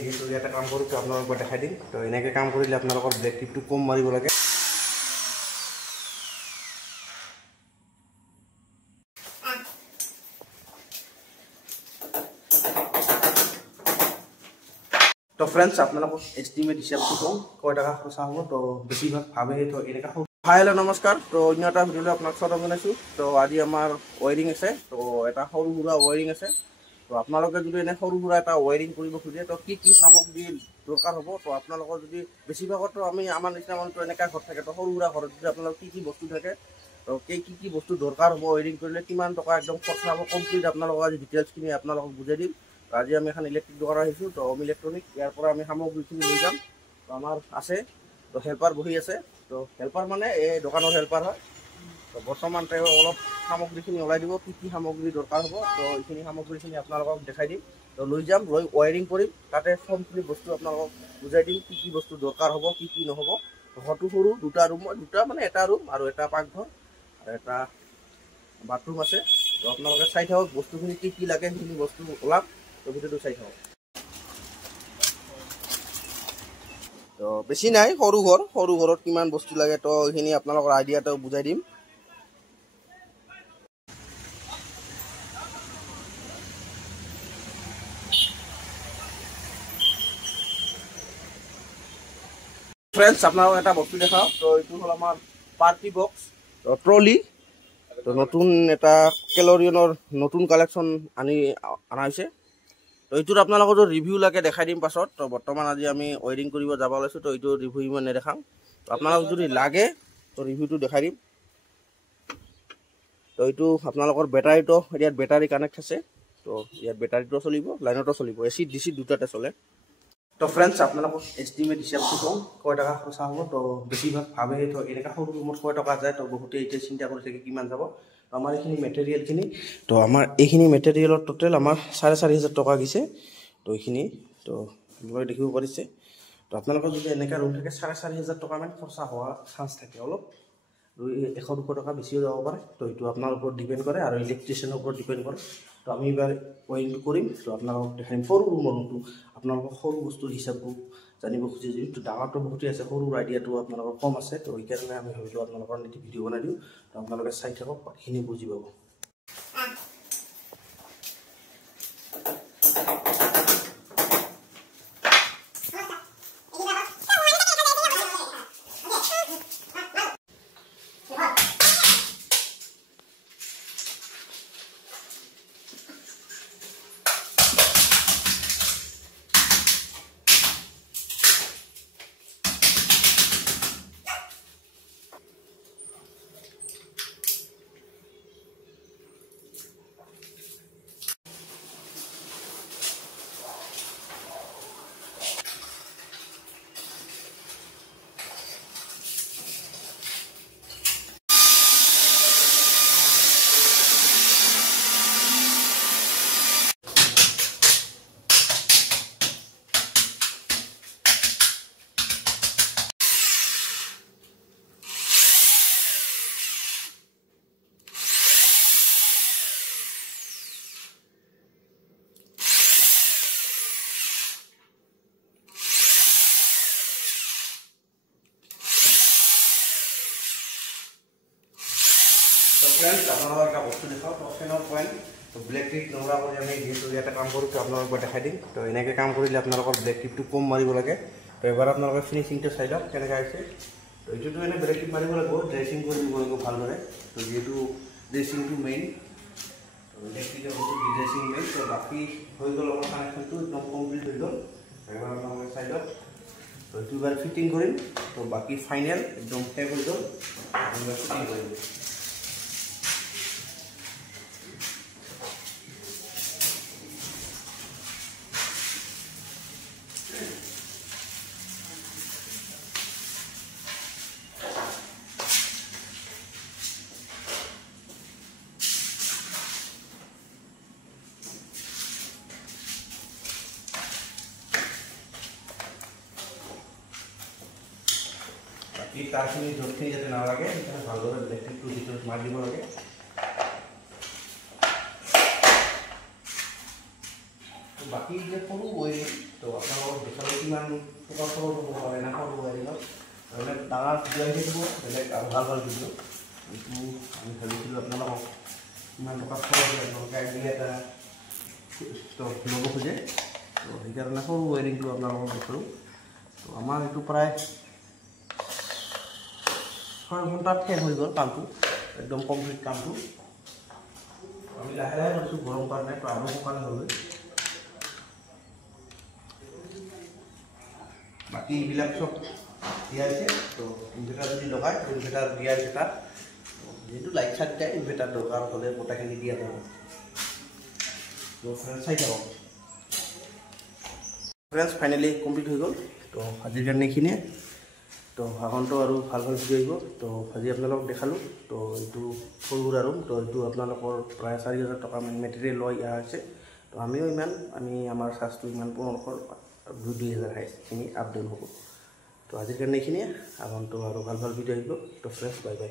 যিহেতু ইয়াতে কাম কৰোঁ তো আপোনালোকক দেখাই দিম। তো এনেকৈ কাম কৰিলে আপোনালোকৰ ব্লেক টিপটো কম মাৰিব লাগে। তো ফ্ৰেণ্ডছ আপোনালোকক এষ্টিমেট হিচাপটো কওঁ কয় টকা খৰচা হ'ব। তো বেছিভাগ ভাবে তো এনেকুৱা হ'ব। হাই হেল্ল' নমস্কাৰ। তো অন্য এটা ভিডিঅ'লৈ আপোনাক স্বাগতম জনাইছোঁ। তো আজি আমাৰ ৱায়াৰিং আছে। তো এটা সৰু সুৰা ৱায়াৰিং আছে। তো আপোনালোকে যদি এনে সৰু সুৰা এটা ৱায়াৰিং কৰিব খোজে তো কি সামগ্ৰী দৰকাৰ হ'ব। তো আপোনালোকৰ যদি বেছিভাগতো আমাৰ নিচিনা মানুহটো এনেকুৱা ঘৰত থাকে। তো সৰু সুৰা ঘৰত যদি আপোনালোকৰ কি বস্তু থাকে তো কি বস্তু দৰকাৰ হ'ব, ৱায়াৰিং কৰিলে কিমান টকা একদম খৰচা হ'ব, কমপ্লিট আপোনালোকক আজি ডিটেইলছখিনি আপোনালোকক বুজাই দিম। তো আজি আমি এখন ইলেক্ট্ৰিক দোকান আহিছোঁ। তো হোম ইলেক্ট্ৰনিক ইয়াৰ পৰা আমি সামগ্ৰীখিনি লৈ যাম। তো আমাৰ আছে তো হেল্পাৰ বহি আছে। তো হেল্পাৰ মানে এই দোকানৰ হেল্পাৰ হয়। তো বৰ্তমান তেওঁ অলপ সামগ্ৰীখিনি ওলাই দিব, কি সামগ্ৰী দৰকাৰ হ'ব। তো এইখিনি সামগ্ৰীখিনি আপোনালোকক দেখাই দিম। তো লৈ যাম, লৈ ৱায়াৰিং কৰিম, তাতে সম্পূৰ্ণ বস্তু আপোনালোকক বুজাই দিম কি বস্তু দৰকাৰ হ'ব, কি নহ'ব। ঘৰটো সৰু, দুটা মানে এটা ৰুম আৰু এটা পাকঘৰ আৰু এটা বাথৰুম আছে। তো আপোনালোকে চাই থাকক বস্তুখিনি কি লাগে, সেইখিনি বস্তু ওলাম। তো ভিডিঅ'টো চাই থাকক। তো বেছি নাই, সৰু ঘৰত কিমান বস্তু লাগে তো এইখিনি আপোনালোকৰ আইডিয়াটো বুজাই দিম। ফ্ৰেণ্ডছ আপোনালোকক এটা বস্তু দেখাওঁ। তো এইটো হ'ল আমাৰ পাৰ্টি বক্স, ট্ৰলি। তো নতুন এটা কেলৰিয়নৰ নতুন কালেকশ্যন অনা হৈছে। তো এইটোত আপোনালোকৰ ৰিভিউ লাগে দেখাই দিম পাছত। তো বৰ্তমান আজি আমি ৱায়াৰিং কৰিব যাব ওলাইছোঁ। তো এইটো ৰিভিউ ইমান নেদেখাওঁ। তো আপোনালোকক যদি লাগে তো ৰিভিউটো দেখাই দিম। তো এইটো আপোনালোকৰ বেটাৰীটো ইয়াত বেটাৰী কানেক্ট আছে। তো ইয়াত বেটাৰীটো চলিব, লাইনতো চলিব, এচি ডিচি দুটাতে চলে। তো ফ্ৰেণ্ডছ আপোনালোকক এষ্টিমেট হিচাপটো কওঁ কয় টকা খৰচা হ'ব। তো বেছিভাগ ভাবে তো এনেকুৱা সৰু ৰুমত কয় টকা যায়। তো বহুতে এতিয়া চিন্তা কৰি থাকে কিমান যাব। তো আমাৰ এইখিনি মেটেৰিয়েলখিনি, তো আমাৰ এইখিনি মেটেৰিয়েলৰ টোটেল আমাৰ 4,500 টকা গৈছে। তো এইখিনি তো আপোনালোকে দেখিব পাৰিছে। তো আপোনালোকৰ যদি এনেকুৱা ৰুম থাকে 4,500 টকামান খৰচা হোৱাৰ চান্স থাকে। অলপ 100-200 টকা বেছিও যাব পাৰে। তো এইটো আপোনাৰ ওপৰত ডিপেণ্ড কৰে আৰু ইলেক্ট্ৰিচিয়ানৰ ওপৰত ডিপেণ্ড কৰে। তো আমি এইবাৰ ৱায়াৰিংটো কৰিম। তো আপোনালোকক দেখাম সৰু ৰুমটো আপোনালোকক সৰু বস্তুৰ হিচাপটো জানিব খুজিছে। যিহেতু ডাঙৰটো বহুতেই আছে, সৰু আইডিয়াটো আপোনালোকৰ কম আছে। তো সেইকাৰণে আমি ভাবিলোঁ আপোনালোকৰ নিতি ভিডিঅ' বনাই দিওঁ। তো আপোনালোকে চাই থাকক, বাকীখিনি বুজি পাব। তো ফ্ৰেণ্ডছ আপোনালোকৰ এটা বস্তু দেখাওঁ। তো ফেনৰ পইণ্ট, তো ব্লেক টিপ নোহোৱা কৰি আমি যিহেতু ইয়াতে কাম কৰোঁ তো আপোনালোকক দেখাই দিম। তো এনেকৈ কাম কৰিলে আপোনালোকৰ ব্লেক টিপটো কম মাৰিব লাগে। তো এবাৰ আপোনালোকে ফিনিচিংটো চাই লওক কেনেকৈ হৈছে। তো এইটোতো এনেই ব্লেক টিপ মাৰিব লাগিব, ড্ৰেছিং কৰি দিব লাগিব ভালদৰে। তো যিহেতু ড্ৰেছিংটো মেইন, তো ইলেক্ট্ৰিকেল বস্তু ড্ৰেছিং মেইন। তো বাকী হৈ গ'ল আমাৰ কানেকশ্যনটো একদম কমপ্লিট হৈ গ'ল। এবাৰ আপোনালোকে চাই লওক। তো এইটো এবাৰ ফিটিং কৰিম। তো বাকী ফাইনেল একদম শেষ হৈ গ'ল, আপোনালোকে ফিটিং কৰিম। এই তাৰখিনি যতখিনি যাতে না লাগে সেখানে ভালোভাবে ইলেকট্ৰিকটো ভিতৰে মাৰ দিব লাগে। তো বাকি যে সৰু ওয়েৰিং তো আপনাৰা ইমান ফ'কাছ কৰিব পাৰে না সৰু ৱায়াৰিঙত বেলেগ ডাঙৰ ভিডিঅ' আহি থাকিব বেলেগ আৰু ভাল ভাল ভিডিঅ' এইটো আমি ভাবিছিলোঁ আপোনালোকক ইমান টকা খৰচ হয় আপোনালোকে আইডিয়া এটা ল'ব খোজে তো সেইকাৰণে সৰু ৱায়াৰিংটো আপোনালোকক দেখুৱালোঁ তো আমাৰ এইটো প্ৰায় 6 ঘণ্টাত শেষ হৈ গ'ল কামটো একদম কমপ্লিট কামটো আমি লাহে লাহে কৰিছোঁ গৰম কাৰণে তো আৰু সোনকালে হ'লে বাকী এইবিলাক চব দিয়া হৈছে তো ইনভাৰ্টাৰ যদি লগায় তো ইনভাৰ্টাৰ দিয়া হৈছে তাত যেহেতু লাইট চাইট দিয়া ইনভাৰ্টাৰ দৰকাৰ হ'লে গোটেইখিনি দিয়া যাব তো ফ্ৰেণ্ডছ চাই থাকক ফ্ৰেণ্ডছ ফাইনেলি কমপ্লিট হৈ গ'ল তো আজিৰ কাৰণে এইখিনিয়ে তো আগন্তুক আৰু ভাল ভাল ভিডিঅ' আহিব তো আজি আপোনালোকক দেখালোঁ তো এইটো সৰু সুৰা ৰুম তো এইটো আপোনালোকৰ প্ৰায় 4,000 টকা মেটেৰিয়েল লৈ অহা হৈছে তো আমিও ইমান আমাৰ চাৰ্জটো ইমান 1500 2,000 এইখিনি আপ ডাউন হ'ব তো আজিৰ কাৰণে এইখিনিয়ে আগন্তুক আৰু ভাল ভাল ভিডিঅ' আহিব তো ফ্ৰেণ্ডছ বাই বাই